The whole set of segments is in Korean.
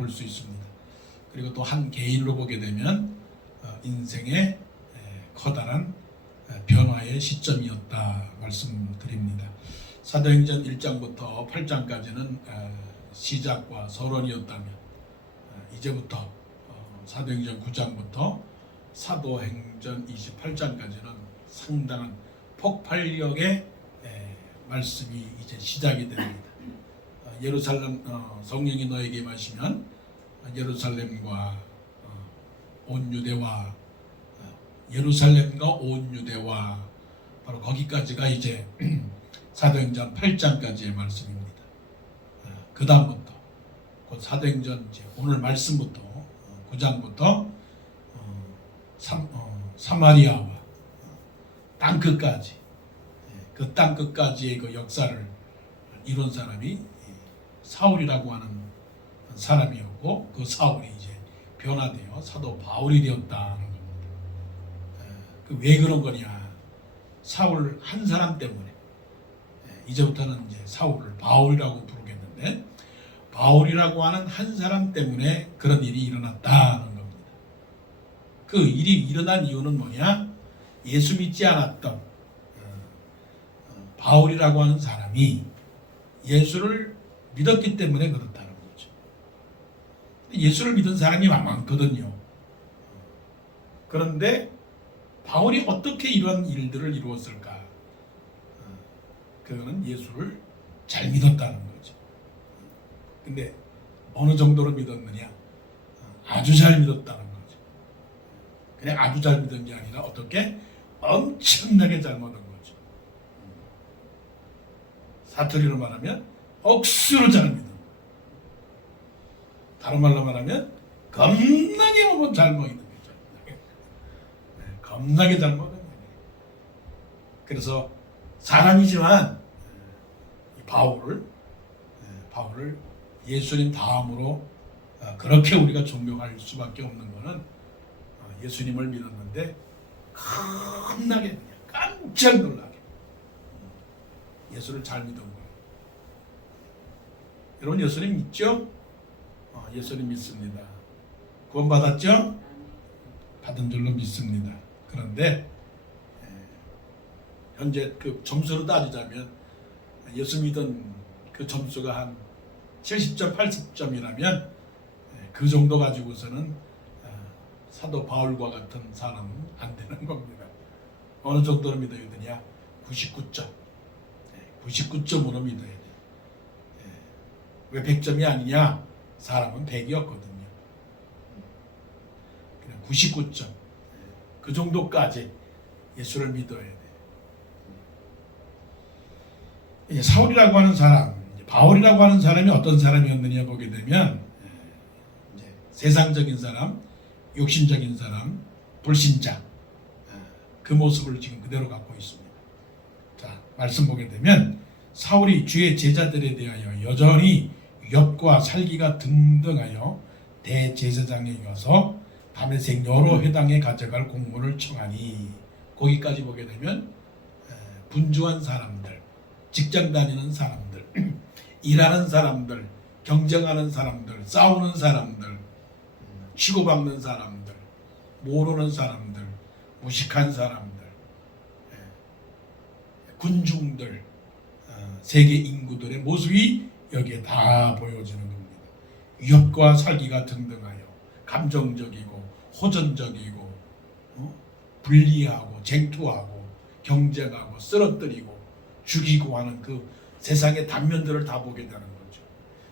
볼 수 있습니다. 그리고 또 한 개인으로 보게 되면 인생의 커다란 변화의 시점이었다 말씀드립니다. 사도행전 1장부터 8장까지는 시작과 서론이었다면 이제부터 사도행전 9장부터 사도행전 28장까지는 상당한 폭발력의 말씀이 이제 시작이 됩니다. 예루살렘 성령이 너에게 임하시면 예루살렘과 온 유대와 예루살렘과 온 유대와 바로 거기까지가 이제 사도행전 8장까지의 말씀입니다. 그 다음부터 곧 사도행전 이제 오늘 말씀부터 9장부터 사마리아와 땅끝까지 그 땅끝까지의 그 역사를 이룬 사람이 사울이라고 하는 사람이었고 그 사울이 이제 변화되어 사도 바울이 되었다는 겁니다. 왜 그런 거냐? 사울 한 사람 때문에 이제부터는 이제 사울을 바울이라고 부르겠는데 바울이라고 하는 한 사람 때문에 그런 일이 일어났다는 겁니다. 그 일이 일어난 이유는 뭐냐? 예수 믿지 않았던 바울이라고 하는 사람이 예수를 믿었기 때문에 그렇다는 거죠. 예수를 믿은 사람이 많거든요. 그런데 바울이 어떻게 이런 일들을 이루었을까? 그거는 예수를 잘 믿었다는 거죠. 근데 어느 정도로 믿었느냐? 아주 잘 믿었다는 거죠. 그냥 아주 잘 믿은 게 아니라 어떻게? 엄청나게 잘 믿은 거죠. 사투리로 말하면 억수로 잘 믿은 거예요. 다른 말로 말하면 겁나게 먹은 잘 먹이는 거죠. 겁나게 잘 먹은 거예요. 그래서 사람이지만 바울을 예수님 다음으로 그렇게 우리가 존경할 수밖에 없는 것은 예수님을 믿었는데 겁나게 깜짝 놀라게 예수를 잘 믿은 거예요. 여러분 예수님 믿죠? 예수님 믿습니다. 구원 받았죠? 받은 줄로 믿습니다. 그런데 현재 그 점수로 따지자면 예수 믿은 그 점수가 한 70점, 80점이라면 그 정도 가지고서는 사도 바울과 같은 사람은 안 되는 겁니다. 어느 정도로 믿어야 되냐? 99점. 99점으로 믿어야 돼. 왜 100점이 아니냐? 사람은 100이었거든요. 그냥 99점. 그 정도까지 예수를 믿어야 돼. 사울이라고 하는 사람, 바울이라고 하는 사람이 어떤 사람이었느냐 보게 되면 세상적인 사람, 욕심적인 사람, 불신자 그 모습을 지금 그대로 갖고 있습니다. 자, 말씀 보게 되면 사울이 주의 제자들에 대하여 여전히 욥과 살기가 등등하여 대제사장에 가서 다메섹 여러 회당에 가져갈 공문을 청하니 거기까지 보게 되면 분주한 사람들, 직장 다니는 사람들, 일하는 사람들, 경쟁하는 사람들, 싸우는 사람들, 치고받는 사람들, 모르는 사람들, 무식한 사람들, 군중들, 세계 인구들의 모습이 여기에 다 보여지는 겁니다. 욥과 살기가 등등하여 감정적이고 호전적이고 분리하고 쟁투하고 경쟁하고 쓰러뜨리고 죽이고 하는 그 세상의 단면들을 다 보게 되는 거죠.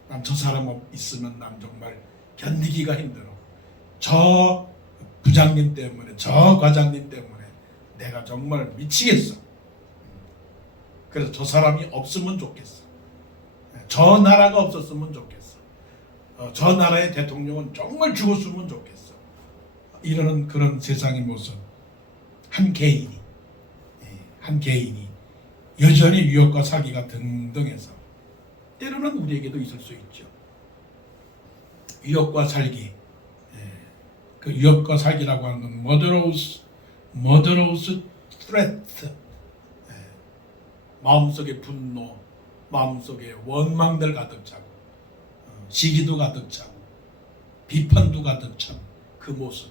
난 저 사람 있으면 난 정말 견디기가 힘들어. 저 부장님 때문에 저 과장님 때문에 내가 정말 미치겠어. 그래서 저 사람이 없으면 좋겠어. 저 나라가 없었으면 좋겠어. 저 나라의 대통령은 정말 죽었으면 좋겠어. 이러는 그런 세상의 모습. 한 개인이 여전히 유혹과 사기가 등등해서 때로는 우리에게도 있을 수 있죠. 유혹과 살기. 그 유혹과 살기라고 하는 건 murderous threat. 마음속에 분노, 마음속에 원망들 가득 차고 시기도 가득 차고 비판도 가득 찬 그 모습.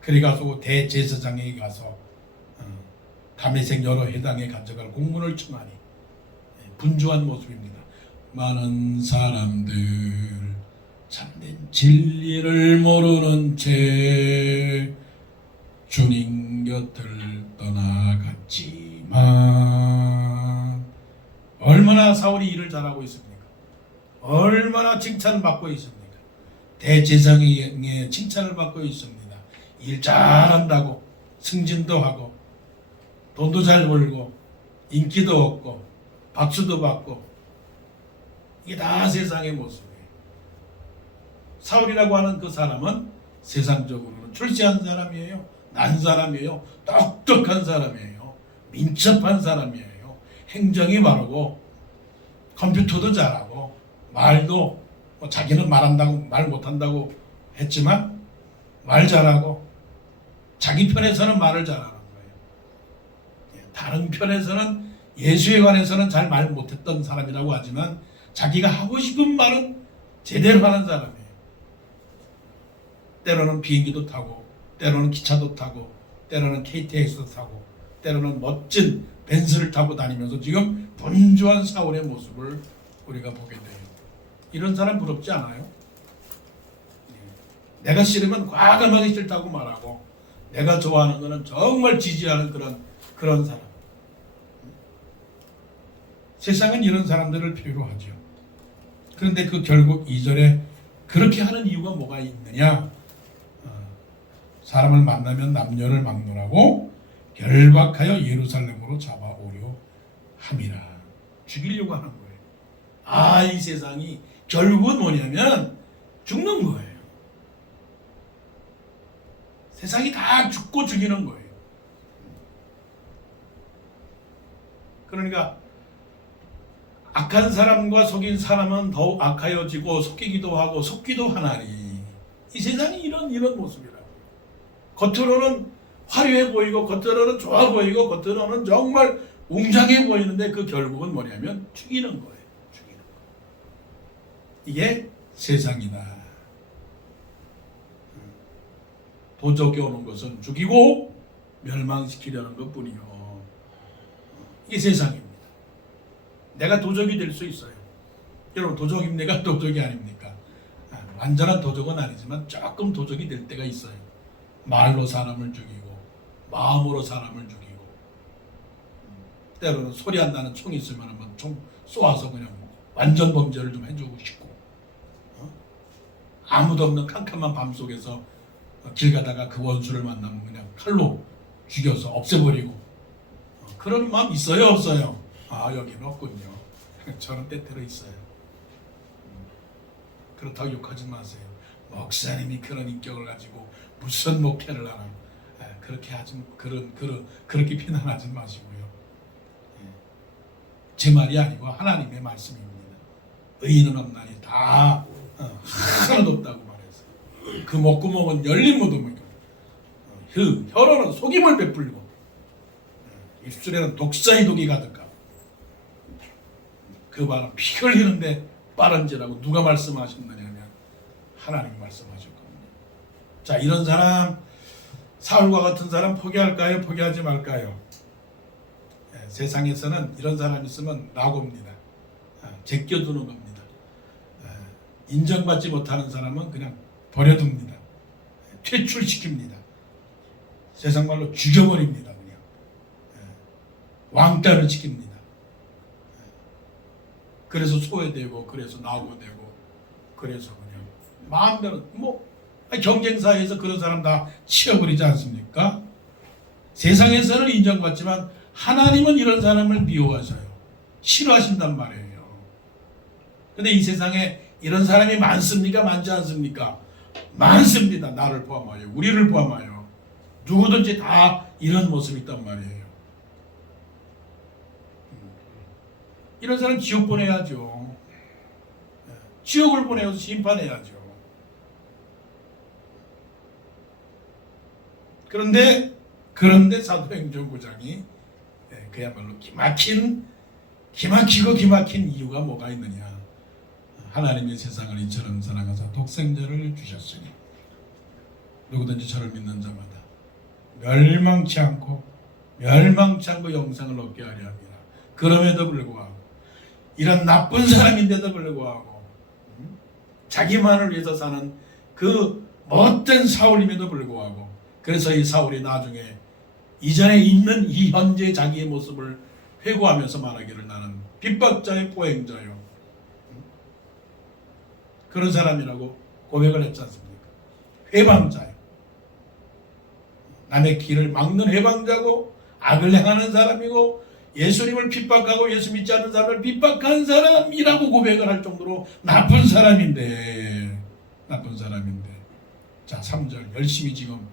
그래가지고 대제사장에게 가서 다메섹 여러 회당에 가져갈 공문을 청하니 분주한 모습입니다. 많은 사람들 참된 진리를 모르는 채 주님 곁을 떠나갔지만, 얼마나 사울이 일을 잘하고 있습니까? 얼마나 칭찬을 받고 있습니까? 대제사장의 칭찬을 받고 있습니다. 일 잘한다고, 승진도 하고, 돈도 잘 벌고, 인기도 얻고, 박수도 받고, 이게 다 세상의 모습이에요. 사울이라고 하는 그 사람은 세상적으로는 출세한 사람이에요. 난 사람이에요. 똑똑한 사람이에요. 민첩한 사람이에요. 행정이 바르고 컴퓨터도 잘하고 말도 자기는 말한다고 말 못한다고 했지만 말 잘하고 자기 편에서는 말을 잘하는 거예요. 다른 편에서는 예수에 관해서는 잘 말 못했던 사람이라고 하지만 자기가 하고 싶은 말은 제대로 하는 사람이에요. 때로는 비행기도 타고, 때로는 기차도 타고, 때로는 KTX도 타고, 때로는 멋진 벤츠를 타고 다니면서 지금 분주한 사울의 모습을 우리가 보게 돼요. 이런 사람 부럽지 않아요? 내가 싫으면 과감하게 싫다고 말하고, 내가 좋아하는 것은 정말 지지하는 그런 사람. 세상은 이런 사람들을 필요로 하죠. 그런데 그 결국 2절에 그렇게 하는 이유가 뭐가 있느냐? 사람을 만나면 남녀를 막론하고 결박하여 예루살렘으로 잡아오려 함이라. 죽이려고 하는 거예요. 이 세상이 결국은 뭐냐면 죽는 거예요. 세상이 다 죽고 죽이는 거예요. 그러니까 악한 사람과 속인 사람은 더욱 악하여지고 속이기도 하고 속기도 하나니, 이 세상이 이런 모습이라고. 겉으로는 화려해 보이고 겉으로는 좋아 보이고 겉으로는 정말 웅장해 보이는데 그 결국은 뭐냐면 죽이는 거예요. 죽이는 거. 이게 세상이다. 도적이 오는 것은 죽이고 멸망시키려는 것뿐이요. 이게 세상입니다. 내가 도적이 될 수 있어요. 여러분, 도적입니까? 도적이 아닙니까? 완전한 도적은 아니지만 조금 도적이 될 때가 있어요. 말로 사람을 죽이고 마음으로 사람을 죽이고, 때로는 소리 안 나는 총 있으면 한번 총 쏘아서 그냥 완전 범죄를 좀 해주고 싶고, 아무도 없는 캄캄한 밤속에서 길 가다가 그 원수를 만나면 그냥 칼로 죽여서 없애버리고, 그런 마음 있어요, 없어요? 여기는 없군요. 저는 때때로 있어요. 그렇다고 욕하지 마세요. 목사님이 그런 인격을 가지고 무슨 목회를 하나, 그렇게 하지, 그렇게 비난하지 마시고요. 제 말이 아니고 하나님의 말씀입니다. 의인은 없나니 다 하나도 없다고 말해서 그 목구멍은 열린 무덤이고 혀로는 속임을 베풀고 입술에는 독사의 독이 가득하고 그 말은 피 흘리는데 빠른지라고 누가 말씀하셨느냐면 하나님 말씀하셨거든요. 자, 이런 사람, 사울과 같은 사람 포기할까요? 포기하지 말까요? 세상에서는 이런 사람 있으면 낙오입니다. 제껴두는 겁니다. 인정받지 못하는 사람은 그냥 버려둡니다. 퇴출시킵니다. 세상 말로 죽여버립니다. 그냥 왕따를 시킵니다. 그래서 소외되고, 그래서 낙오되고, 그래서 그냥 마음대로 경쟁사에서 그런 사람 다 치워버리지 않습니까? 세상에서는 인정받지만 하나님은 이런 사람을 미워하셔요. 싫어하신단 말이에요. 근데 이 세상에 이런 사람이 많습니까? 많지 않습니까? 많습니다. 나를 포함하여, 우리를 포함하여 누구든지 다 이런 모습이 있단 말이에요. 이런 사람 지옥 보내야죠. 지옥을 보내서 심판해야죠. 그런데 사도행전 9장이 그야말로 기막히고 기막힌 이유가 뭐가 있느냐? 하나님이 세상을 이처럼 사랑하사 독생자를 주셨으니 누구든지 저를 믿는 자마다 멸망치 않고 영생을 얻게 하려 합니다. 그럼에도 불구하고 이런 나쁜 사람인데도 불구하고 자기만을 위해서 사는 그 못된 사울임에도 불구하고, 그래서 이 사울이 나중에 이전에 있는 이 현재 자기의 모습을 회고하면서 말하기를 나는 핍박자의 포행자요, 그런 사람이라고 고백을 했지 않습니까? 회방자요. 남의 길을 막는 회방자고 악을 행하는 사람이고 예수님을 핍박하고 예수 믿지 않는 사람을 핍박한 사람이라고 고백을 할 정도로 나쁜 사람인데 자 3절 열심히 지금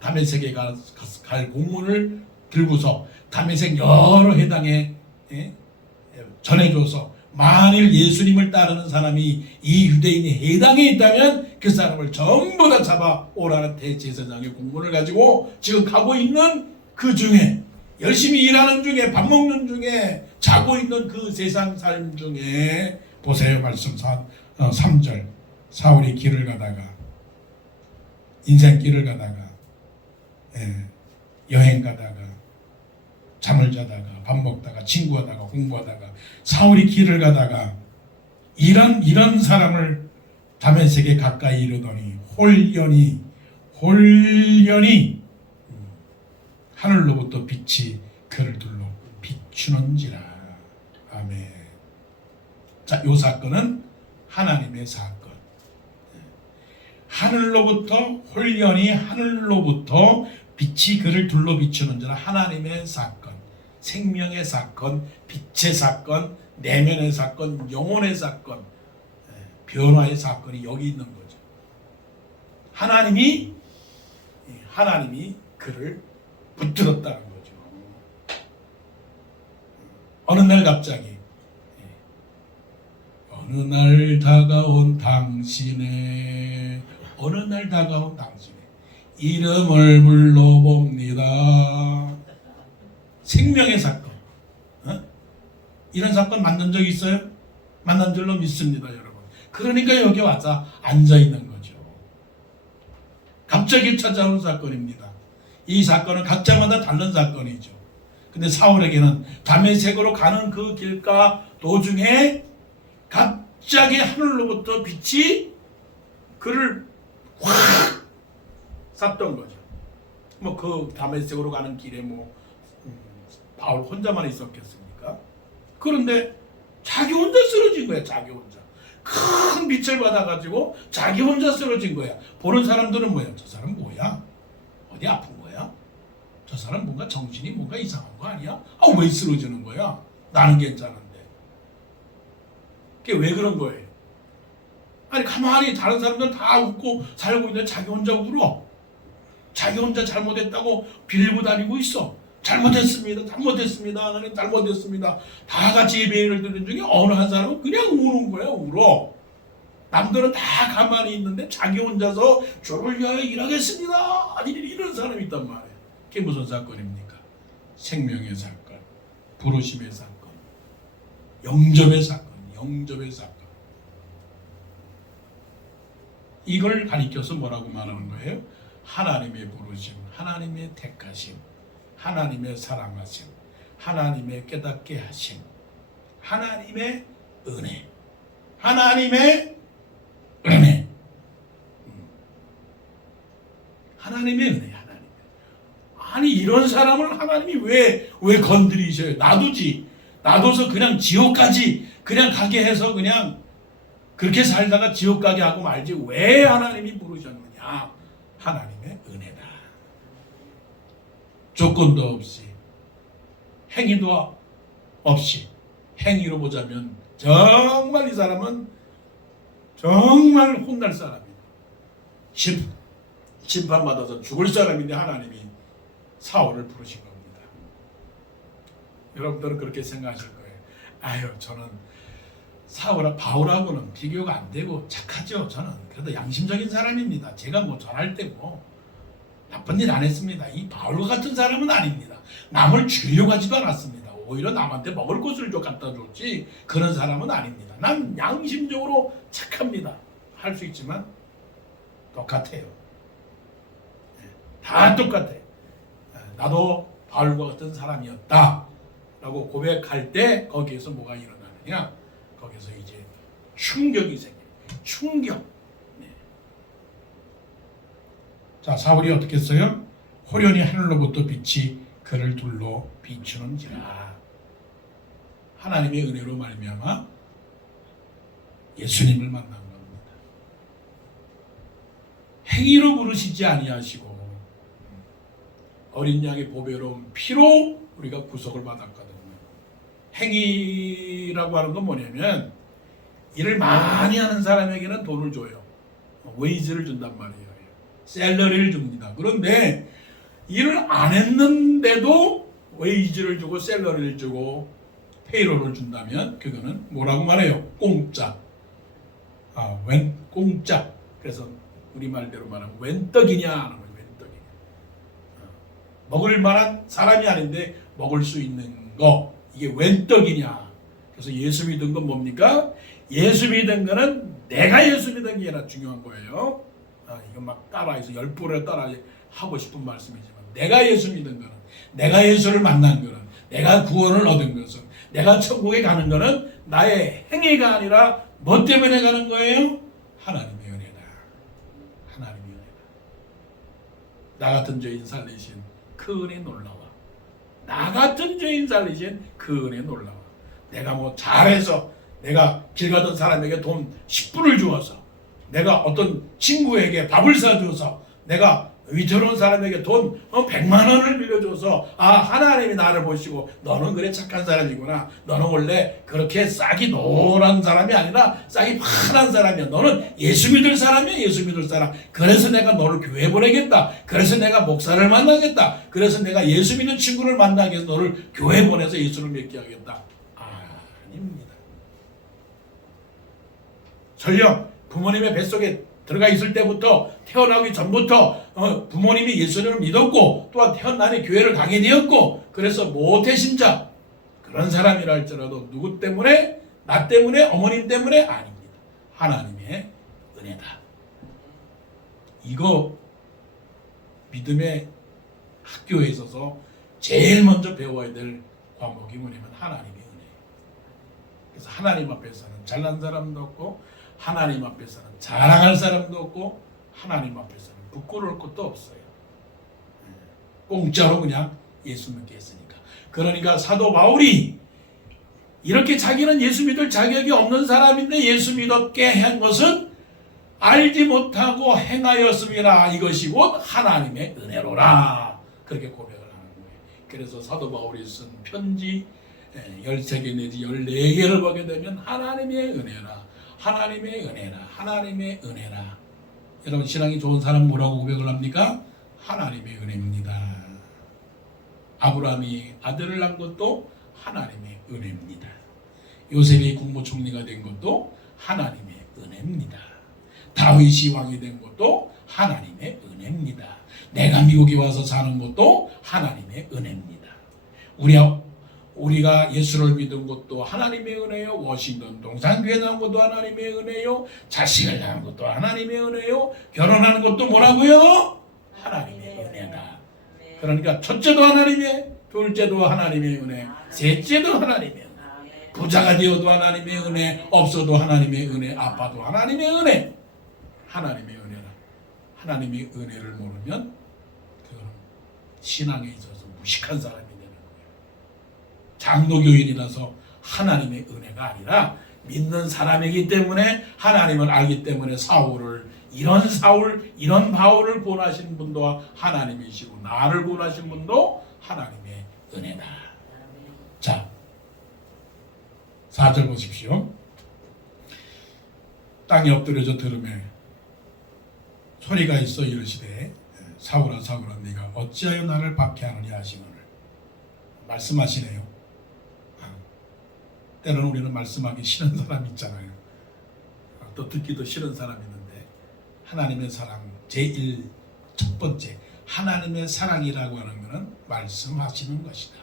다메섹에 갈 공문을 들고서 다메섹 여러 해당에 전해줘서 만일 예수님을 따르는 사람이 이 유대인이 해당에 있다면 그 사람을 전부 다 잡아오라는 대제사장의 공문을 가지고 지금 가고 있는 그 중에, 열심히 일하는 중에, 밥 먹는 중에, 자고 있는 그 세상 삶 중에 보세요. 말씀 3절 사울이 길을 가다가, 인생길을 가다가, 여행 가다가, 잠을 자다가, 밥 먹다가, 친구하다가, 공부하다가, 사울이 길을 가다가 이런 사람을 다메섹에 가까이 이르더니 홀연히 하늘로부터 빛이 그를 둘러 비추는지라. 아멘. 자, 이 사건은 하나님의 사건. 하늘로부터 빛이 그를 둘러 비추는지라. 하나님의 사건, 생명의 사건, 빛의 사건, 내면의 사건, 영혼의 사건, 변화의 사건이 여기 있는 거죠. 하나님이 그를 붙들었다는 거죠. 어느 날 갑자기 어느 날 다가온 당신의 이름을 불러봅니다. 생명의 사건. 이런 사건 만난 적 있어요? 만난 줄로 믿습니다, 여러분. 그러니까 여기 와서 앉아 있는 거죠. 갑자기 찾아온 사건입니다. 이 사건은 각자마다 다른 사건이죠. 근데 사울에게는 다메섹으로 가는 그 길가 도중에 갑자기 하늘로부터 빛이 그를 확 쐈던 거죠. 뭐 그 다메섹으로 가는 길에 바울 혼자만 있었겠습니까? 그런데 자기 혼자 쓰러진 거야. 자기 혼자 큰 빛을 받아가지고 자기 혼자 쓰러진 거야. 보는 사람들은 뭐야? 저 사람 뭐야? 어디 아픈 거야? 저 사람 뭔가 정신이 뭔가 이상한 거 아니야? 왜 쓰러지는 거야? 나는 괜찮은데. 그게 왜 그런 거예요? 아니 가만히 다른 사람들은 다 웃고 살고 있는데 자기 혼자 울어. 자기 혼자 잘못했다고 빌고 다니고 있어. 잘못했습니다. 하나님 잘못했습니다. 다 같이 예배를 드리는 중에 어느 한 사람은 그냥 우는 거야. 울어. 남들은 다 가만히 있는데 자기 혼자서 주를 위하여 일하겠습니다. 이런 사람이 있단 말이에요. 그게 무슨 사건입니까? 생명의 사건, 부르심의 사건, 영접의 사건. 이걸 가리켜서 뭐라고 말하는 거예요? 하나님의 부르심, 하나님의 택하심, 하나님의 사랑하심, 하나님의 깨닫게 하심, 하나님의 은혜, 하나님의 은혜. 아니 이런 사람을 하나님이 왜 건드리셔요? 놔둬서 그냥 지옥까지 그냥 가게 해서 그냥 그렇게 살다가 지옥 가게 하고 말지 왜 하나님이 부르셨느냐? 하나님의 은혜다. 조건도 없이, 행위도 없이, 행위로 보자면 정말 이 사람은 정말 혼날 사람이다. 심판받아서 죽을 사람인데 하나님이 사울을 부르신 겁니다. 여러분들은 그렇게 생각하실 거예요. 저는 바울하고는 비교가 안 되고 착하죠. 저는 그래도 양심적인 사람입니다. 제가 전할 때 나쁜 일 안 했습니다. 이 바울 같은 사람은 아닙니다. 남을 죽이려고 하지도 않았습니다. 오히려 남한테 먹을 것을 갖다 줬지 그런 사람은 아닙니다. 난 양심적으로 착합니다. 할 수 있지만 똑같아요. 다 똑같아. 나도 바울과 같은 사람이었다 라고 고백할 때 거기에서 뭐가 일어나느냐, 거기서 이제 충격이 생겨요. 충격. 네. 자, 사울이 어떻게 했어요? 호련히 하늘로부터 빛이 그를 둘러 비추는지라. 하나님의 은혜로 말미암아 예수님을 만난 겁니다. 행위로 부르시지 아니하시고 어린 양의 보배로운 피로 우리가 구속을 받았거든요. 행위라고 하는 건 뭐냐면 일을 많이 하는 사람에게는 돈을 줘요. 웨이즈를 준단 말이에요. 샐러리를 줍니다. 그런데 일을 안 했는데도 웨이즈를 주고 샐러리를 주고 페이롤을 준다면 그거는 뭐라고 말해요? 공짜. 공짜. 그래서 우리 말대로 말하면 웬떡이냐 하는 거예요. 웬떡이냐. 먹을 만한 사람이 아닌데 먹을 수 있는 거, 이게 웬떡이냐. 그래서 예수 믿은 건 뭡니까? 예수 믿은 거는 내가 예수 믿은 게 아니라 중요한 거예요. 이거 막 따라해서 열불에 따라 하고 싶은 말씀이지만 내가 예수 믿은 거는, 내가 예수를 만난 거는, 내가 구원을 얻은 것은, 내가 천국에 가는 거는 나의 행위가 아니라 뭐 때문에 가는 거예요? 하나님의 은혜다. 하나님의 은혜다. 나 같은 죄인 살리신 그 은혜 놀라워. 나 같은 죄인 살리신 그 은혜 놀라워. 내가 뭐 잘해서 내가 길 가던 사람에게 돈 10불을 주어서, 내가 어떤 친구에게 밥을 사줘서, 내가 위태로운 사람에게 돈 100만 원을 빌려줘서 하나님이 나를 보시고 너는 그래 착한 사람이구나, 너는 원래 그렇게 싹이 노란 사람이 아니라 싹이 파란 사람이야, 너는 예수 믿을 사람이야, 예수 믿을 사람. 그래서 내가 너를 교회 보내겠다, 그래서 내가 목사를 만나겠다, 그래서 내가 예수 믿는 친구를 만나기 위해서 너를 교회 보내서 예수를 믿게 하겠다. 아닙니다. 설령 부모님의 뱃속에 들어가 있을 때부터, 태어나기 전부터 부모님이 예수님을 믿었고 또한 태어나니 교회를 가게 되었고, 그래서 모태신자 그런 사람이라 할지라도 누구 때문에? 나 때문에? 어머님 때문에? 아닙니다. 하나님의 은혜다. 이거 믿음의 학교에 있어서 제일 먼저 배워야 될 과목이 뭐냐면 하나님의 은혜. 그래서 하나님 앞에서는 잘난 사람도 없고 하나님 앞에서는 자랑할 사람도 없고 하나님 앞에서는 부끄러울 것도 없어요. 공짜로 그냥 예수 믿게 했으니까. 그러니까 사도 바울이 이렇게 자기는 예수 믿을 자격이 없는 사람인데 예수 믿었게 한 것은 알지 못하고 행하였음이라, 이것이 곧 하나님의 은혜로라. 그렇게 고백을 하는 거예요. 그래서 사도 바울이 쓴 편지 13개 내지 14개를 보게 되면 하나님의 은혜라, 하나님의 은혜라, 하나님의 은혜라. 여러분 신앙이 좋은 사람 뭐라고 고백을 합니까? 하나님의 은혜입니다. 아브라함이 아들을 낳은 것도 하나님의 은혜입니다. 요셉이 국무총리가 된 것도 하나님의 은혜입니다. 다윗이 왕이 된 것도 하나님의 은혜입니다. 내가 미국에 와서 사는 것도 하나님의 은혜입니다. 우리가 예수를 믿은 것도 하나님의 은혜요. 워싱턴 동산교회 나온 것도 하나님의 은혜요. 자식을 낳은 것도 하나님의 은혜요. 결혼하는 것도 뭐라고요? 하나님의 은혜다. 그러니까 첫째도 하나님의, 둘째도 하나님의 은혜, 셋째도 하나님의 은혜, 부자가 되어도 하나님의 은혜, 없어도 하나님의 은혜, 아파도 하나님의 은혜. 하나님의 은혜라. 하나님의 은혜를 모르면 그거는 신앙에 있어서 무식한 사람이 되는 거예요. 장로교인이라서 하나님의 은혜가 아니라 믿는 사람이기 때문에, 하나님을 알기 때문에 이런 바울을 구원하신 분도 하나님이시고 나를 구원하신 분도 하나님의 은혜다. 자, 4절 보십시오. 땅에 엎드려져 들으며 소리가 있어 이르시되 사울아 사울아 네가 어찌하여 나를 박해하느냐 하시거늘. 말씀하시네요. 때로는 우리는 말씀하기 싫은 사람이 있잖아요. 또 듣기도 싫은 사람이 있는데, 하나님의 사랑 제일 첫 번째 하나님의 사랑이라고 하는 것은 말씀하시는 것이다.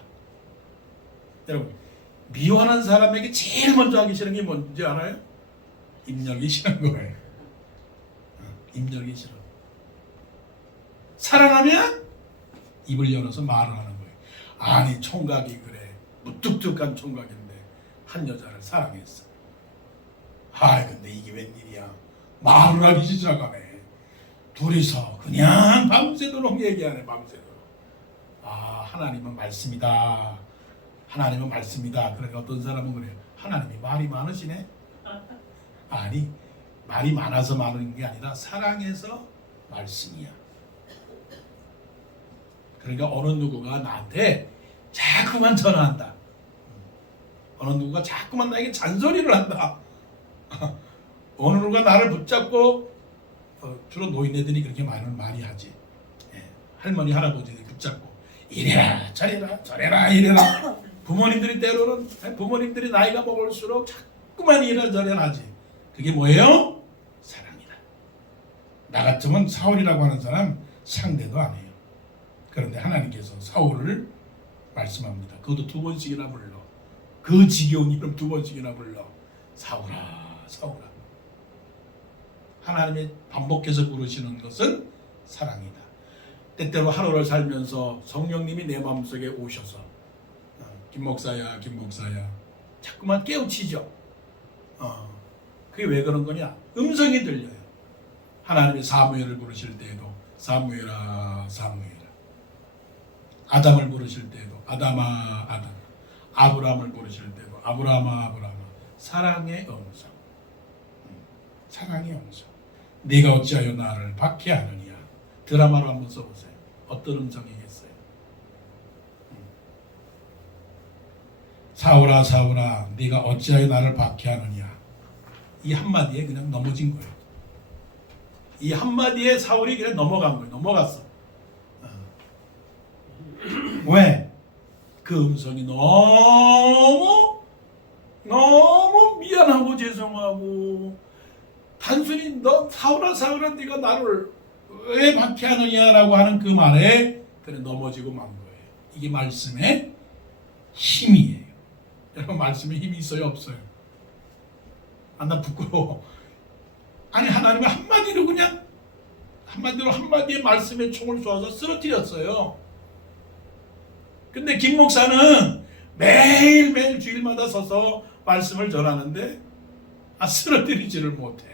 여러분, 미워하는 사람에게 제일 먼저 하기 싫은 게 뭔지 알아요? 입력이 싫은 거예요. 입력이 싫어. 사랑하면 입을 열어서 말을 하는 거예요. 아니, 총각이 그래, 무뚝뚝한 총각인데 한 여자를 사랑했어. 아, 근데 이게 웬일이야. 말을 하기 시작하네. 둘이서 그냥 밤새도록 얘기하네. 밤새도록. 아, 하나님은 말씀이다. 하나님은 말씀이다. 그러니까 어떤 사람은 그래요. 하나님이 말이 많으시네. 아니, 말이 많아서 많은 게 아니라 사랑해서 말씀이야. 그러니까 어느 누구가 나한테 자꾸만 전화한다. 어느 누구가 자꾸만 나에게 잔소리를 한다. 어느 누구가 나를 붙잡고, 주로 노인네들이 그렇게 말을 많이 하지. 할머니 할아버지들이 붙잡고 이래라 저래라 이래라. 부모님들이 때로는, 부모님들이 나이가 먹을수록 자꾸만 이래라 저래라 하지. 그게 뭐예요? 사랑이다. 나 같으면 사울이라고 하는 사람 상대도 안 해요. 그런데 하나님께서 사울을 말씀합니다. 그것도 2번씩이나 불러. 그 지겨운 이름 2번씩이나 불러. 사울아, 사울아. 하나님이 반복해서 부르시는 것은 사랑이다. 때때로 하루를 살면서 성령님이 내 마음속에 오셔서 김 목사야, 김 목사야 자꾸만 깨우치죠. 그게 왜 그런 거냐? 음성이 들려요. 하나님이 사무엘을 부르실 때에도 사무엘아, 사무엘아. 아담을 부르실 때에도 아담아, 아담. 아브라함을 부르실 때도 아브라함아, 아브라함아. 사랑의 음성. 사랑의 음성. 네가 어찌하여 나를 박해하느냐. 드라마로 한번 써보세요. 어떤 음성이겠어요? 사울아, 사울아, 네가 어찌하여 나를 박해하느냐. 이 한마디에 그냥 넘어진 거예요. 이 한마디에 사울이 그냥 넘어간 거예요. 넘어갔어. 왜? 그 음성이 너무 미안하고 죄송하고, 단순히 너 사울아, 사울아, 네가 나를 왜 박해하느냐라고 하는 그 말에 그냥 넘어지고 만 거예요. 이게 말씀의 힘이에요. 여러분, 말씀에 힘이 있어요, 없어요? 나 부끄러워. 아니, 하나님이 한마디로 그냥 한마디의 말씀에 총을 쏘아서 쓰러뜨렸어요. 근데 김 목사는 매일매일 주일마다 서서 말씀을 전하는데 쓰러뜨리지를 못해.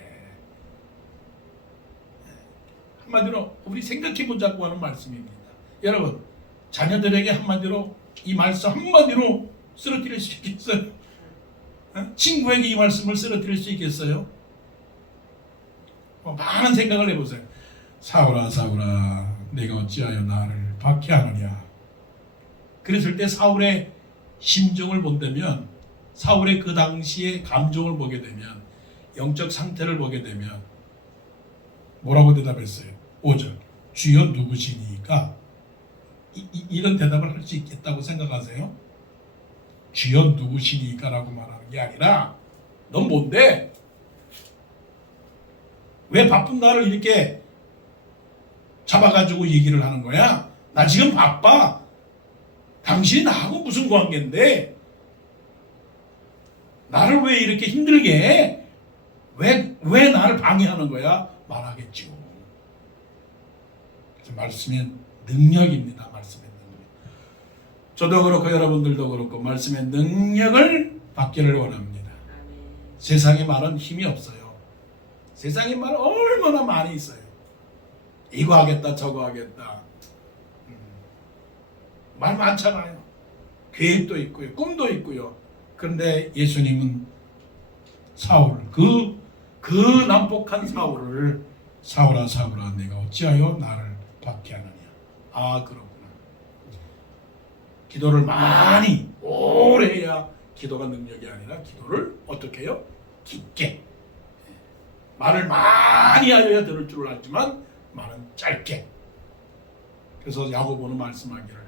한마디로 우리 생각해보자고 하는 말씀입니다. 여러분, 자녀들에게 한마디로 이 말씀 한마디로 쓰러뜨릴 수 있겠어요? 친구에게 이 말씀을 쓰러뜨릴 수 있겠어요? 많은 생각을 해보세요. 사울아, 사울아, 내가 어찌하여 나를 박해하느냐. 그랬을 때 사울의 심정을 본다면, 사울의 그 당시의 감정을 보게 되면, 영적 상태를 보게 되면 뭐라고 대답했어요? 5절. 주여 누구시니까? 이런 대답을 할 수 있겠다고 생각하세요? 주여 누구시니까 라고 말하는 게 아니라, 넌 뭔데? 왜 바쁜 나를 이렇게 잡아가지고 얘기를 하는 거야? 나 지금 바빠. 당신이 나하고 무슨 관계인데? 나를 왜 이렇게 힘들게 해? 왜 나를 방해하는 거야? 말하겠죠. 그래서 말씀의 능력입니다. 말씀의 능력. 저도 그렇고 여러분들도 그렇고 말씀의 능력을 받기를 원합니다. 세상의 말은 힘이 없어요. 세상의 말은 얼마나 많이 있어요. 이거 하겠다 저거 하겠다. 말 많잖아요. 계획도 있고요. 꿈도 있고요. 그런데 예수님은 사울, 그 난폭한 사울을 사울아, 사울아, 내가 어찌하여 나를 박해하느냐. 아, 그렇구나. 기도를 많이 오래 해야 기도가 능력이 아니라 기도를 어떻게 해요? 깊게. 말을 많이 하여야 들을 줄 알지만 말은 짧게. 그래서 야고보는 말씀하기를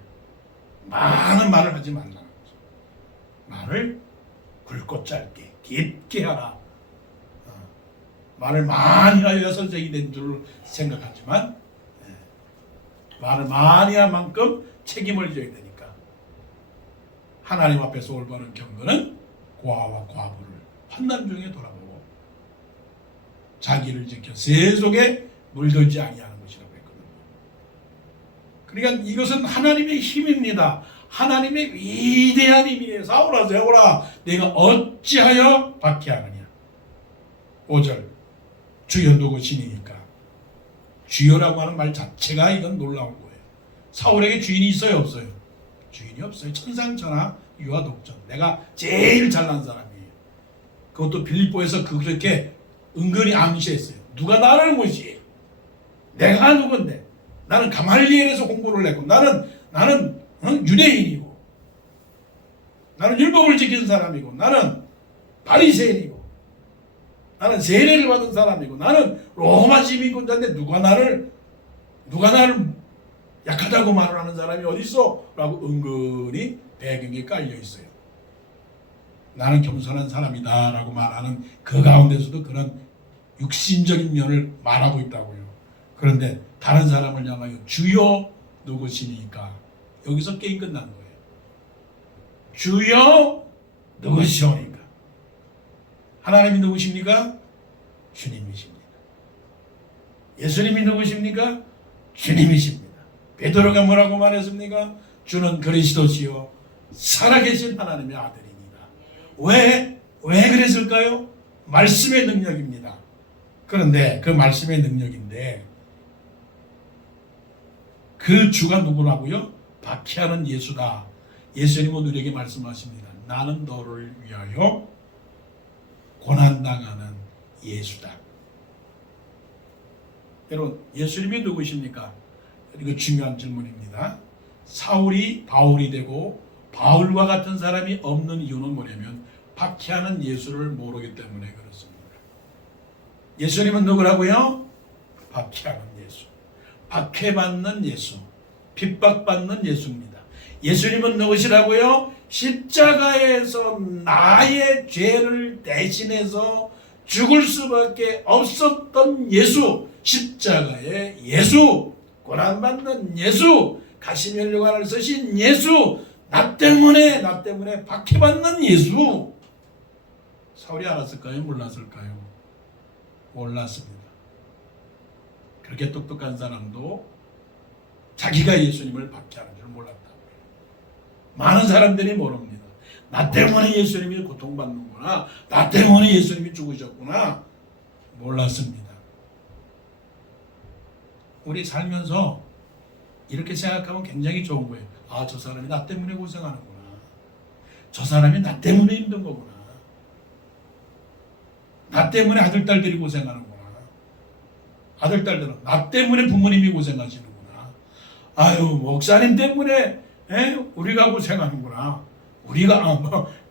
많은 말을 하지 말라는 거죠. 말을 굵고 짧게 깊게 하라. 말을 많이 하여 선생이 된 줄 생각하지만 말을 많이 한 만큼 책임을 져야 되니까 하나님 앞에서 올바른 경건은 고아와 과부를 환난 중에 돌아보고 자기를 지켜 세속에 물들지 아니하는 것이라고 했거든요. 그러니까 이것은 하나님의 힘입니다. 하나님의 위대한 힘이에요. 사울아 세울아 내가 어찌하여 박해하느냐. 5절 주여 누구시니까. 주여라고 하는 말 자체가 이건 놀라운 거예요. 사울에게 주인이 있어요 없어요? 주인이 없어요. 천상천하 유아독전. 내가 제일 잘난 사람이에요. 그것도 빌립보에서 그렇게 은근히 암시했어요. 누가 나를 무시해? 내가 누군데? 나는 가말리엘에서 공부를 했고 나는 유대인이고 나는 율법을 지키는 사람이고 나는 바리새인이고 나는 세례를 받은 사람이고 나는 로마 시민권자인데 누가 나를 약하다고 말을 하는 사람이 어디 있어? 라고 은근히 배경에 깔려 있어요. 나는 겸손한 사람이다 라고 말하는 그 가운데서도 그런 육신적인 면을 말하고 있다고요. 그런데 다른 사람을 향하여 주여 누구시니까 여기서 게임 끝난 거예요. 주여 누구시오니까. 하나님이 누구십니까? 주님이십니다. 예수님이 누구십니까? 주님이십니다. 베드로가 뭐라고 말했습니까? 주는 그리스도시요 살아계신 하나님의 아들입니다. 왜 그랬을까요? 말씀의 능력입니다. 그런데 그 말씀의 능력인데 그 주가 누구라고요? 박해하는 예수다. 예수님은 우리에게 말씀하십니다. 나는 너를 위하여 고난당하는 예수다. 여러분 예수님이 누구십니까? 이거 중요한 질문입니다. 사울이 바울이 되고 바울과 같은 사람이 없는 이유는 뭐냐면 박해하는 예수를 모르기 때문에 그렇습니다. 예수님은 누구라고요? 박해하는 예수, 박해받는 예수, 핍박받는 예수입니다. 예수님은 누구시라고요? 십자가에서 나의 죄를 대신해서 죽을 수밖에 없었던 예수, 십자가의 예수, 고난받는 예수, 가시면류관을 쓰신 예수, 나 때문에 박해받는 예수. 사울이 알았을까요? 몰랐을까요? 몰랐습니다. 그렇게 똑똑한 사람도 자기가 예수님을 박해하는 줄 몰랐다고요. 많은 사람들이 모릅니다. 나 때문에 예수님이 고통받는구나. 나 때문에 예수님이 죽으셨구나. 몰랐습니다. 우리 살면서 이렇게 생각하면 굉장히 좋은 거예요. 아, 저 사람이 나 때문에 고생하는구나. 저 사람이 나 때문에 힘든 거구나. 나 때문에 아들딸들이 고생하는구나. 아들딸들은 나 때문에 부모님이 고생하시는구나. 아유, 목사님 때문에 우리가 고생하는구나.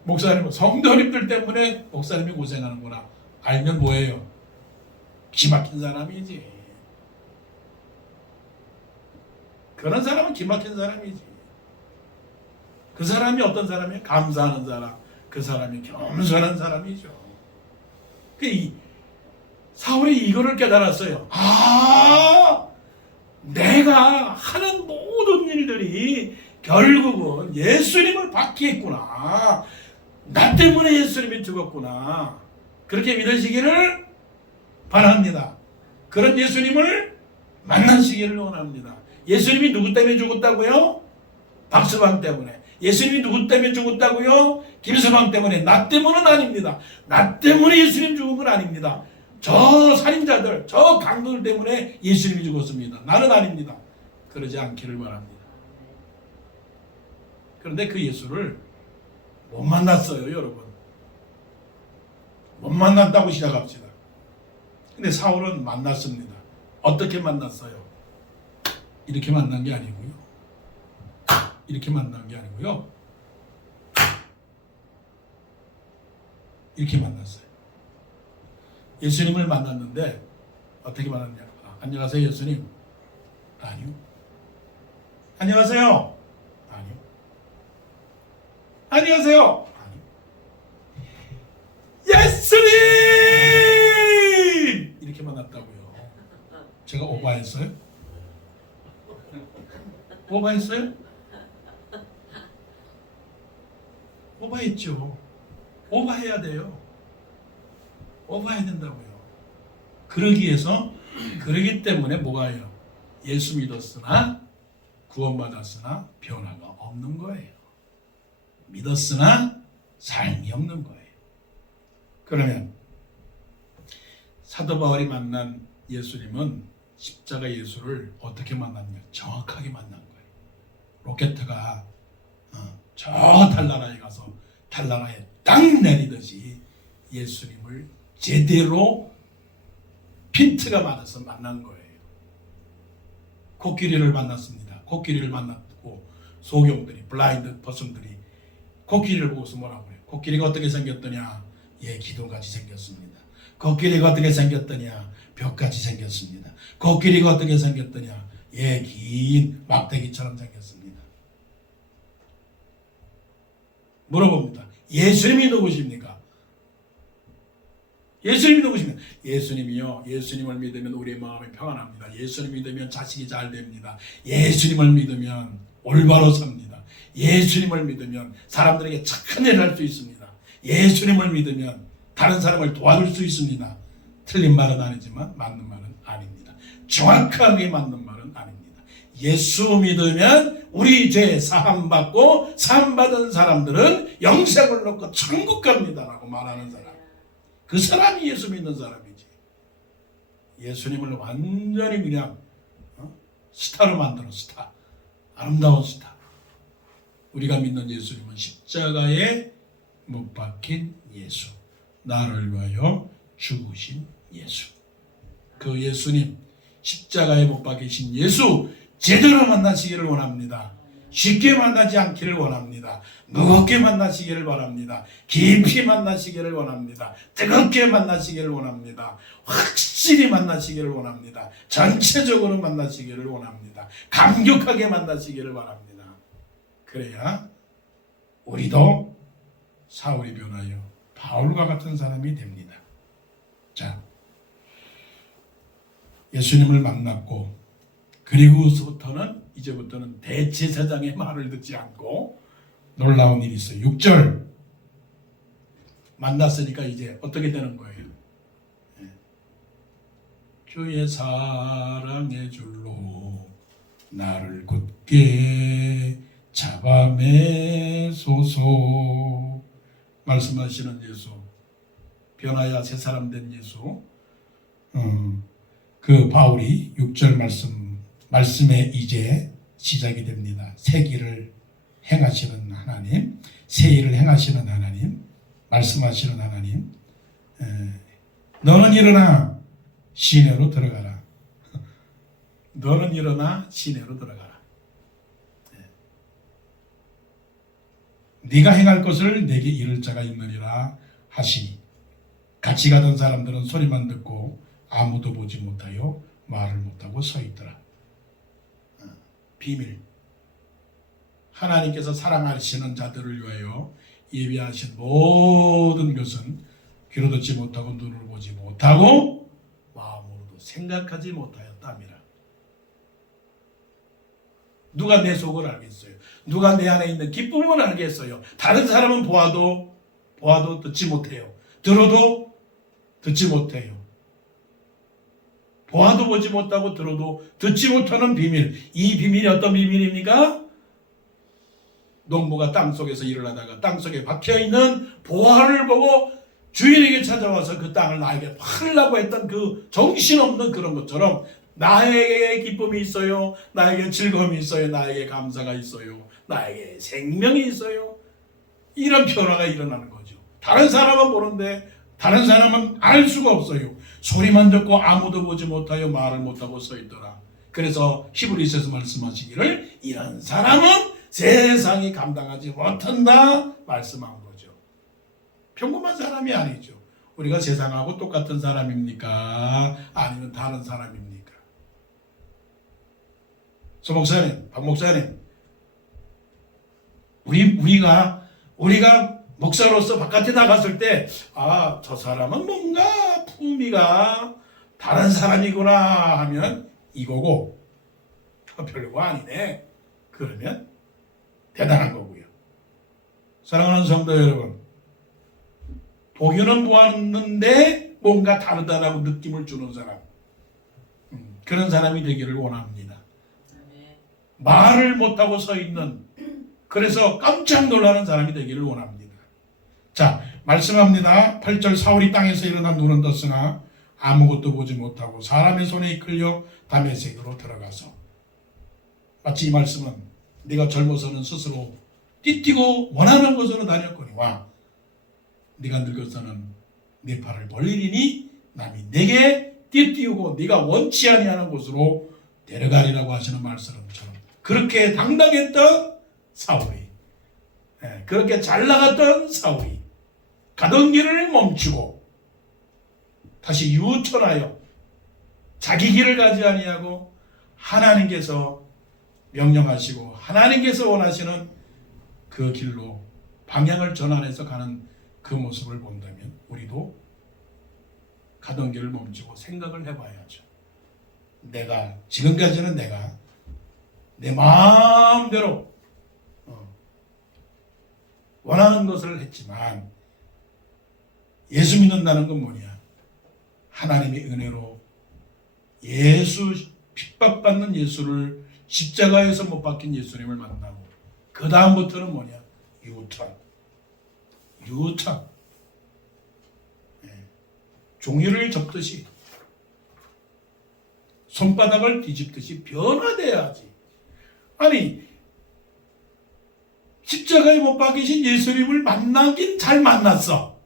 목사님, 성도님들 때문에 목사님이 고생하는구나. 알면 뭐예요? 기막힌 사람이지. 그런 사람은 기막힌 사람이지. 그 사람이 어떤 사람이에요? 감사하는 사람. 그 사람이 겸손한 사람이죠. 사울이 이거를 깨달았어요. 아, 내가 하는 모든 일들이 결국은 예수님을 박해했구나. 나 때문에 예수님이 죽었구나. 그렇게 믿으시기를 바랍니다. 그런 예수님을 만나시기를 원합니다. 예수님이 누구 때문에 죽었다고요? 박서방 때문에. 예수님이 누구 때문에 죽었다고요? 김서방 때문에. 나 때문은 아닙니다. 나 때문에 예수님 죽은 건 아닙니다. 저 살인자들, 저 강도들 때문에 예수님이 죽었습니다. 나는 아닙니다. 그러지 않기를 바랍니다. 그런데 그 예수를 못 만났어요, 여러분. 못 만났다고 시작합시다. 근데 사울은 만났습니다. 어떻게 만났어요? 이렇게 만난 게 아니고요. 이렇게 만난 게 아니고요. 이렇게 만났어요. 예수님을 만났는데 어떻게 만났냐? 안녕하세요, 예수님. 아니요. 안녕하세요. 아니요. 안녕하세요. 아니요. 예수님! 이렇게 만났다고요. 제가 오버했어요? 오버했어요? 오버했죠. 오버해야 돼요. 오버해야 된다고요. 그러기 때문에 뭐가 해요? 예수 믿었으나 구원받았으나 변화가 없는 거예요. 믿었으나 삶이 없는 거예요. 그러면 사도 바울이 만난 예수님은 십자가 예수를 어떻게 만났냐? 정확하게 만난 거예요. 로켓가 저 달나라에 가서 달나라에 딱 내리듯이 예수님을 제대로 핀트가 맞아서 만난 거예요. 코끼리를 만났습니다. 코끼리를 만났고 소경들이 블라인드 퍼슨들이 코끼리를 보고서 뭐라고 그래요? 코끼리가 어떻게 생겼더냐? 기둥같이 생겼습니다. 코끼리가 어떻게 생겼더냐? 벽같이 생겼습니다. 코끼리가 어떻게 생겼더냐? 긴 막대기처럼 생겼습니다. 물어봅니다. 예수님이 누구십니까? 예수님이 누구십니까? 예수님이요. 예수님을 믿으면 우리의 마음이 평안합니다. 예수님 믿으면 자식이 잘 됩니다. 예수님을 믿으면 올바로 삽니다. 예수님을 믿으면 사람들에게 착한 일을 할 수 있습니다. 예수님을 믿으면 다른 사람을 도와줄 수 있습니다. 틀린 말은 아니지만 맞는 말은 아닙니다. 정확하게 맞는 말은 아닙니다. 예수 믿으면 우리 죄 사함 받고 사함 받은 사람들은 영생을 놓고 천국 갑니다라고 말하는 사람. 그 사람이 예수 믿는 사람이지. 예수님을 완전히 그냥 스타로 만들어 스타. 아름다운 스타. 우리가 믿는 예수님은 십자가에 못 박힌 예수. 나를 위하여 죽으신 예수. 그 예수님 십자가에 못 박히신 예수 제대로 만나시기를 원합니다. 쉽게 만나지 않기를 원합니다. 무겁게 만나시기를 원합니다. 깊이 만나시기를 원합니다. 뜨겁게 만나시기를 원합니다. 확실히 만나시기를 원합니다. 전체적으로 만나시기를 원합니다. 감격하게 만나시기를 바랍니다. 그래야 우리도 사울이 변하여 바울과 같은 사람이 됩니다. 자, 예수님을 만났고 이제부터는 대제사장의 말을 듣지 않고 놀라운 일이 있어요. 6절 만났으니까 이제 어떻게 되는 거예요? 주의 사랑의 줄로 나를 굳게 잡아매소서. 말씀하시는 예수, 변하여 새 사람 된 예수. 그 바울이 6절 말씀에 이제 시작이 됩니다. 새 길을 행하시는 하나님, 새 일을 행하시는 하나님, 말씀하시는 하나님. 너는 일어나 시내로 들어가라. 너는 일어나 시내로 들어가라. 네가 행할 것을 내게 이를 자가 있느니라 하시니 같이 가던 사람들은 소리만 듣고 아무도 보지 못하여 말을 못하고 서 있더라. 비밀. 하나님께서 사랑하시는 자들을 위하여 예비하신 모든 것은 귀로 듣지 못하고 눈으로 보지 못하고 마음으로도 생각하지 못하였답니다. 누가 내 속을 알겠어요? 누가 내 안에 있는 기쁨을 알겠어요? 다른 사람은 보아도 듣지 못해요. 들어도 듣지 못해요. 보아도 보지 못하고 들어도 듣지 못하는 비밀. 이 비밀이 어떤 비밀입니까? 농부가 땅속에서 일을 하다가 땅속에 박혀있는 보화를 보고 주인에게 찾아와서 그 땅을 나에게 팔라고 했던 그 정신없는 그런 것처럼 나에게 기쁨이 있어요. 나에게 즐거움이 있어요. 나에게 감사가 있어요. 나에게 생명이 있어요. 이런 변화가 일어나는 거죠. 다른 사람은 보는데 다른 사람은 알 수가 없어요. 소리만 듣고 아무도 보지 못하여 말을 못하고 서 있더라. 그래서 히브리서에서 말씀하시기를 이런 사람은 세상이 감당하지 못한다 말씀한 거죠. 평범한 사람이 아니죠. 우리가 세상하고 똑같은 사람입니까? 아니면 다른 사람입니까? 소 목사님, 박 목사님, 우리가 목사로서 바깥에 나갔을 때, 저 사람은 뭔가 품위가 다른 사람이구나 하면 이거고, 별거 아니네. 그러면 대단한 거고요. 사랑하는 성도 여러분, 보기는 보았는데 뭔가 다르다라고 느낌을 주는 사람, 그런 사람이 되기를 원합니다. 말을 못하고 서 있는, 그래서 깜짝 놀라는 사람이 되기를 원합니다. 자, 말씀합니다. 8절 사울이 땅에서 일어나 눈은 떴으나 아무것도 보지 못하고 사람의 손에 이끌려 다메섹으로 들어가서, 마치 이 말씀은 네가 젊어서는 스스로 띠뛰고 원하는 곳으로 다녔거니와 네가 늙어서는 네 팔을 벌리리니 남이 네게 띠뛰고 네가 원치 아니하는 곳으로 데려가리라고 하시는 말씀처럼 그렇게 당당했던 사울이, 그렇게 잘 나갔던 사울이 가던 길을 멈추고 다시 유턴하여 자기 길을 가지 아니하고 하나님께서 명령하시고 하나님께서 원하시는 그 길로 방향을 전환해서 가는 그 모습을 본다면 우리도 가던 길을 멈추고 생각을 해봐야죠. 내가 지금까지는 내가 내 마음대로 원하는 것을 했지만 예수 믿는다는 건 뭐냐? 하나님의 은혜로 예수, 핍박받는 예수를 십자가에서 못 박힌 예수님을 만나고 그 다음부터는 뭐냐? 유턴. 종이를 접듯이 손바닥을 뒤집듯이 변화돼야지. 아니, 십자가에 못 박히신 예수님을 만나긴 잘 만났어.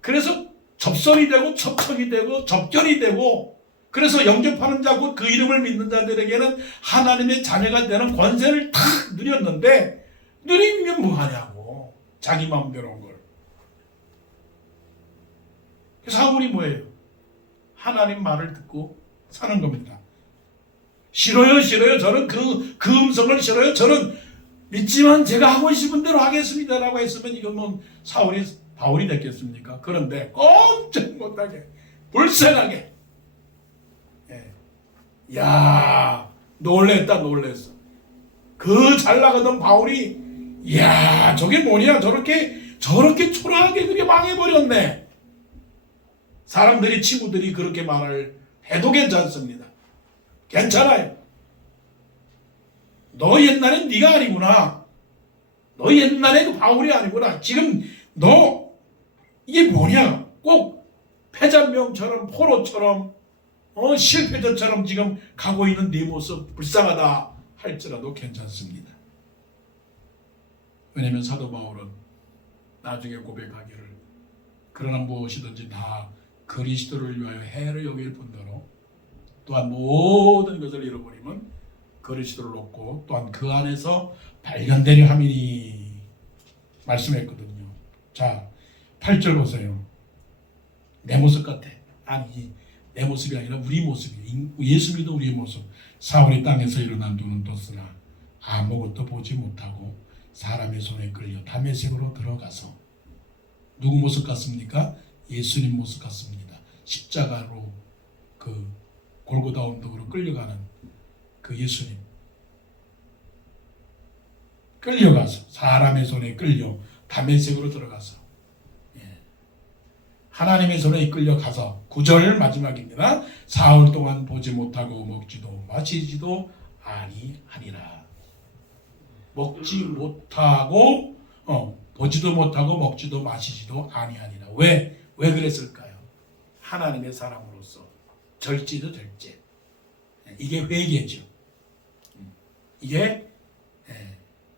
그래서 접선이 되고 첩척이 되고 접견이 되고, 그래서 영접하는 자고 그 이름을 믿는 자들에게는 하나님의 자녀가 되는 권세를 탁 누렸는데, 누리면 뭐하냐고. 자기 마음대로 한 걸. 사울이 뭐예요? 하나님 말을 듣고 사는 겁니다. 싫어요. 저는 그 음성을 싫어요. 저는 믿지만 제가 하고 싶은 대로 하겠습니다라고 했으면 이건 뭐 사울이 바울이 됐겠습니까? 그런데 꼼짝 못하게 불쌍하게, 야, 놀랬어. 그 잘 나가던 바울이, 야, 저게 뭐냐? 저렇게 초라하게 그게 망해버렸네. 사람들이, 친구들이 그렇게 말을 해도 괜찮습니다. 괜찮아요. 너 옛날엔 네가 아니구나. 너 옛날에 그 바울이 아니구나. 지금 너 이게 뭐냐? 꼭 패잔명처럼 포로처럼 실패자처럼 지금 가고 있는 네 모습 불쌍하다 할지라도 괜찮습니다. 왜냐하면 사도 바울은 나중에 고백하기를, 그러나 무엇이든지 다 그리스도를 위하여 해를 여길 뿐더러 또한 모든 것을 잃어버리면 그리스도를 얻고 또한 그 안에서 발견되려 함이니 말씀했거든요. 자, 8절 보세요. 내 모습 같아. 아니, 내 모습이 아니라 우리 모습이에요. 예수 믿는 우리의 모습. 사울이 땅에서 일어난 눈은 떴으나 아무것도 보지 못하고 사람의 손에 끌려 다메섹으로 들어가서, 누구 모습 같습니까? 예수님 모습 같습니다. 십자가로 그 골고다 언덕으로 끌려가는 그 예수님, 끌려가서 사람의 손에 끌려 다메섹으로 들어가서, 하나님의 손에 이끌려 가서 9절 마지막입니다. 사흘 동안 보지 못하고 먹지도 마시지도 아니하니라. 먹지 못하고 보지도 못하고 먹지도 마시지도 아니하니라. 왜 그랬을까요? 하나님의 사람으로서 절제죠, 절제. 이게 회개죠. 이게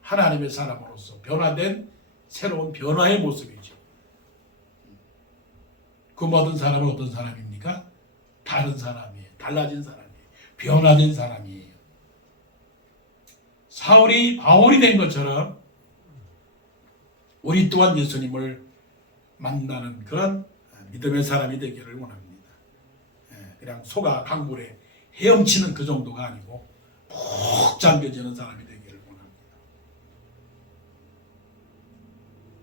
하나님의 사람으로서 변화된 새로운 변화의 모습이죠. 그 모든 사람은 어떤 사람입니까? 다른 사람이에요. 달라진 사람이에요. 변화된 사람이에요. 사울이 바울이 된 것처럼 우리 또한 예수님을 만나는 그런 믿음의 사람이 되기를 원합니다. 그냥 소가 강물에 헤엄치는 그 정도가 아니고 푹 잠겨지는 사람이 되기를 원합니다.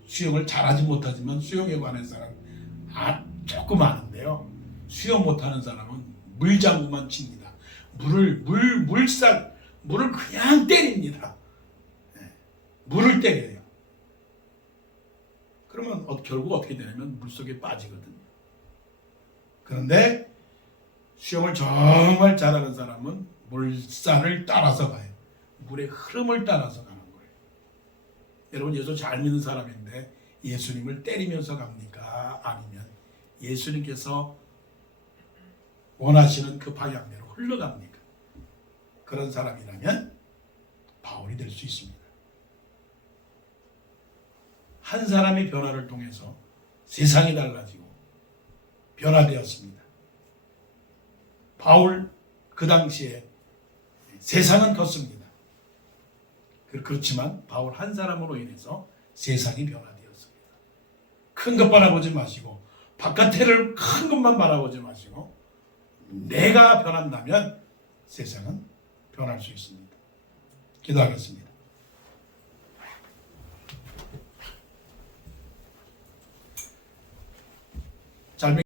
수영을 잘하지 못하지만 수영에 관해서는 조금 아는데요. 수영 못하는 사람은 물장구만 칩니다. 물을 그냥 때립니다. 물을 때려요. 그러면 결국 어떻게 되냐면 물속에 빠지거든요. 그런데 수영을 정말 잘하는 사람은 물살을 따라서 가요. 물의 흐름을 따라서 가는 거예요. 여러분 예수 잘 믿는 사람인데 예수님을 때리면서 갑니까? 아니면 예수님께서 원하시는 그 방향대로 흘러갑니까? 그런 사람이라면 바울이 될 수 있습니다. 한 사람의 변화를 통해서 세상이 달라지고 변화되었습니다. 바울 그 당시에 세상은 컸습니다. 그렇지만 바울 한 사람으로 인해서 세상이 변화되었습니다. 큰 것 바라보지 마시고 바깥에를 큰 것만 바라보지 마시고 내가 변한다면 세상은 변할 수 있습니다. 기도하겠습니다. 잘